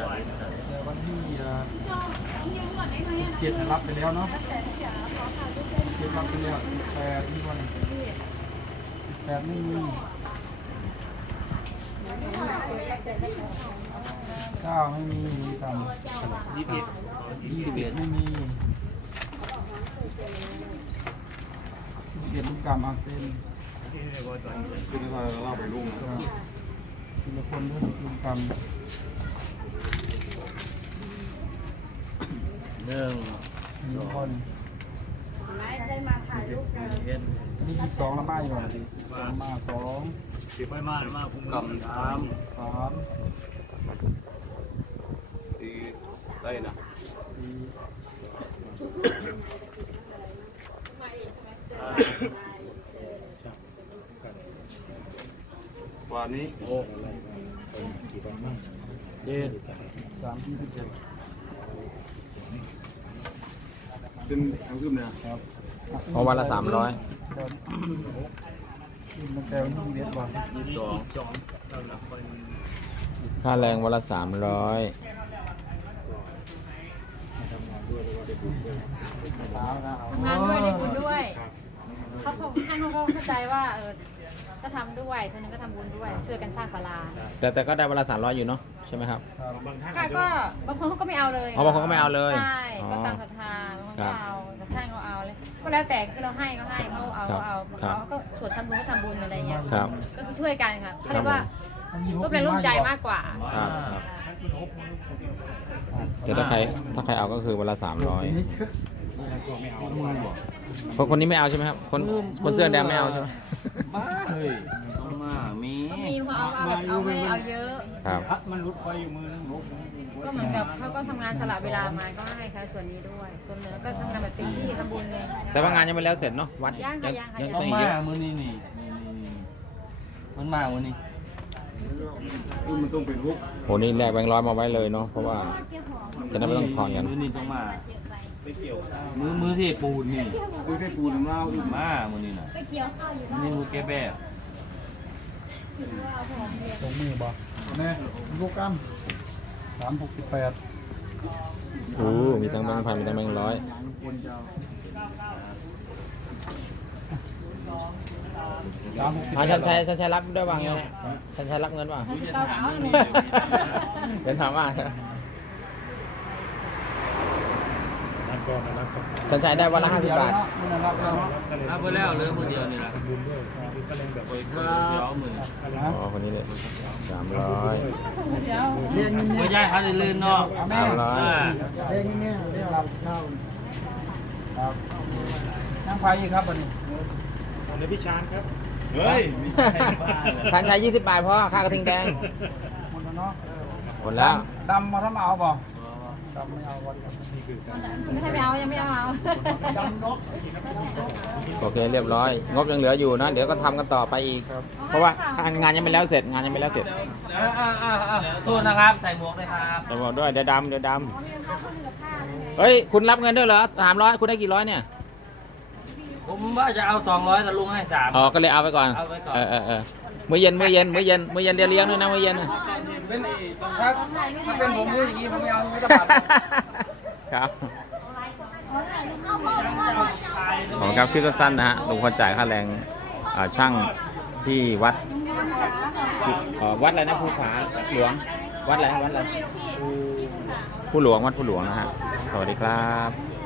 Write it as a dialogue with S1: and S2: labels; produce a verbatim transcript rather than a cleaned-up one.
S1: แต่วันที่เจ็ดรับไปแล้วเนาะเจ็ดรับไปแล้วสิบแปดนี่วันสิบแปดไม่มีเก้าไม่มีมีต่ำยี่สิบยี่สิบเอ็ดไม่มียี่สิบเอ็ดลูกกำอาเซนคือที่ว่าเราไปลุ่มทีละคนด้วยลูกกำ
S2: หนึ่ง
S1: มีคน
S3: ได้มาถ่ายรูปกัน
S2: เย็น
S1: นี่ยี่สิบสองละไม่ก่อนมาสอง
S2: สิบไม่มากมากคุ้มกำสาม
S1: สาม
S2: สี่ได้นะ
S1: สี่
S2: วันนี้โอ้เย็น
S1: สามยี่สิบเจ็ด
S2: ขึ้นทางขึ้นเนี่ย
S1: ครับ
S4: เพราะวันละสามร้อย
S1: มันแต่ยี่สิบเอ็ดวัน
S2: ยี่สิบสองสองสำหรับคน
S4: ค่าแรงวันละสามร้อย
S3: ทำงานด้วยได้บุญด้วยเขาคงท่านเขาก็เข้าใจว่าเออก็ทำด้วยส่วนหนึ่งก็ทำบุญด้วยช่วยกันสร้างศาลา
S4: แต่แต่ก็ได้วันละสามร้อยอยู่เนาะใช่ไหมครับ
S3: ค่ะก็บางคนเขาก็ไม่เอาเลย
S4: อ๋อบางคนก็ไม่เอาเลย
S3: ใช่
S4: อ๋อ
S3: ก็ตามศรัทธาบางคน
S4: ครั
S3: ก็
S4: บ
S3: เอาแต่ท่านเขาเอาเลยก็แล้วแต่คือเราให้ก็ให้เขาเอา
S4: ครับ
S3: ก็เอา
S4: ครับ
S3: เขาก็ส่วนทำบุญก็ทำบุญอะไรเงี้ย
S4: ครับ
S3: ก็คือช่วยกันค่ะเขาเรียกว่าร่วมแรงร่วมใจมากกว่า
S4: ครับครับแต่ถ้าใครถ้าใครเอาก็คือวันละสามร้อยคนคนนี้ไม่เอาใช่ไหมครับคนคนเสื้อแดงไม่เอาใช่ไหม
S2: บ้าเฮ้ยต้องมามี
S3: ก็มีเขาเอาแบบเอาไม่เอาเยอะ
S4: ครับ
S1: มันรุดไฟอยู่มือนึงลบ
S3: ก็เหมือนกับเขาก็ทำงานสละเวลามาก็ให้ค่ะส่วนนี้ด้วย ส่วนเหลือก็ทำงานแบบเต็มที่ทำบุญเลย
S4: แต่ว่างานยังไม่แล้วเสร็จเนาะวัด
S3: ยังค่ะยังค่ะ
S4: ยัง
S3: ยัง
S4: ต้องอีกเยอะ
S1: มือนี่นี่มันมามือนี่
S2: มันต้องเป็นฮุก
S4: โหนี่แลกแบงค์ร้อยมาไว้เลยเนาะเพราะว่าจะได้ไม่ต้องทอนกัน
S1: มือนี่ต้องมามือมือที่ปูนนี่
S2: ดูแค่ปูน้ำเล่าอีก
S1: มามือนี่น่ะ
S3: ไปเกี่ยวข้าวอยู่
S1: นี่มือแกแบบ ตรงมือบ่แม่ลูกกั้มสามหกสิบแปด
S4: โอ้มีทั้งแบงค์พันมีทั้งแบงค์ร้อย
S1: สามหกสิบ
S4: อ่าชันชัยชันชัยรับด้วยว่างไงชันชัยรับเงินว่าง
S3: เก้าขาวนี่
S4: เป็นถามว่าชันชัยได้วันละห้าสิบบาท
S1: รับไปแล้วเหลือมือเดียวนี่แหละไปเดี๋ยวมือ
S4: อ๋อคนนี้เลยสามร้อย
S1: ไม่ใช่เขาจะลื่นเนาะ
S4: สามร้อย
S1: เรื่องนี้เนี่ยเรื่องรับเข้าครับนั่งไฟครับวันนี้ของพี่ชานครับเฮ้ย
S4: ชันชัยยี่สิบบาทเพราะค่ากระทิงแดง
S1: หมดแล้วเนาะ
S4: หมดแล้ว
S1: ดำมาทำเอาบ่ดำไม่เอาวันนี้คือ
S3: ไม่ใช่ไม่เอายังไม่เอาเอา
S1: ดำนก
S4: โอเคเรียบร้อย งบยังเหลืออยู่นะเดี๋ยวก็ทำกันต่อไปอีก เพราะว่างานยังไม่แล้วเสร็จงานยังไม่แล้วเสร็จ
S1: อ่าอ่าอ่าอ่าโทษนะครับใส่หมวกเลยครับ
S4: ตำรวจด้วยเดี๋ยวดำเดี๋ยวดำเฮ้ยคุณรับเงินด้วยเหรอสามร้อยคุณได้กี่ร้อยเนี่ย
S1: ผมว่าจะเอาสองร้อยแต่ลุงให้สาม
S4: อ๋อก็เลยเอาไปก่อน
S1: เอาไว้ก่อน
S4: เออเออเออมื้อเย็นมื้อเย็นมื้อเย็นมื้อเย็นเดี๋ยวเลี้ยงด้วยนะมื้อเย็นนะ
S1: เป็นอีกถ้าถ้าเป็นผมพูดอย่างนี้ผมไม่เอาไม่ต้องบาท
S4: ครับขอบคุณครับคลิปสั้นๆนะฮะลุงพลจ่ายค่าแรงอ่าช่างที่วัดเอ่อวัดอะไรนะภูผาหลวง วัดอะไรวัดอะไรผู้หลวงวัดผู้หลวงนะฮะสวัสดีครับ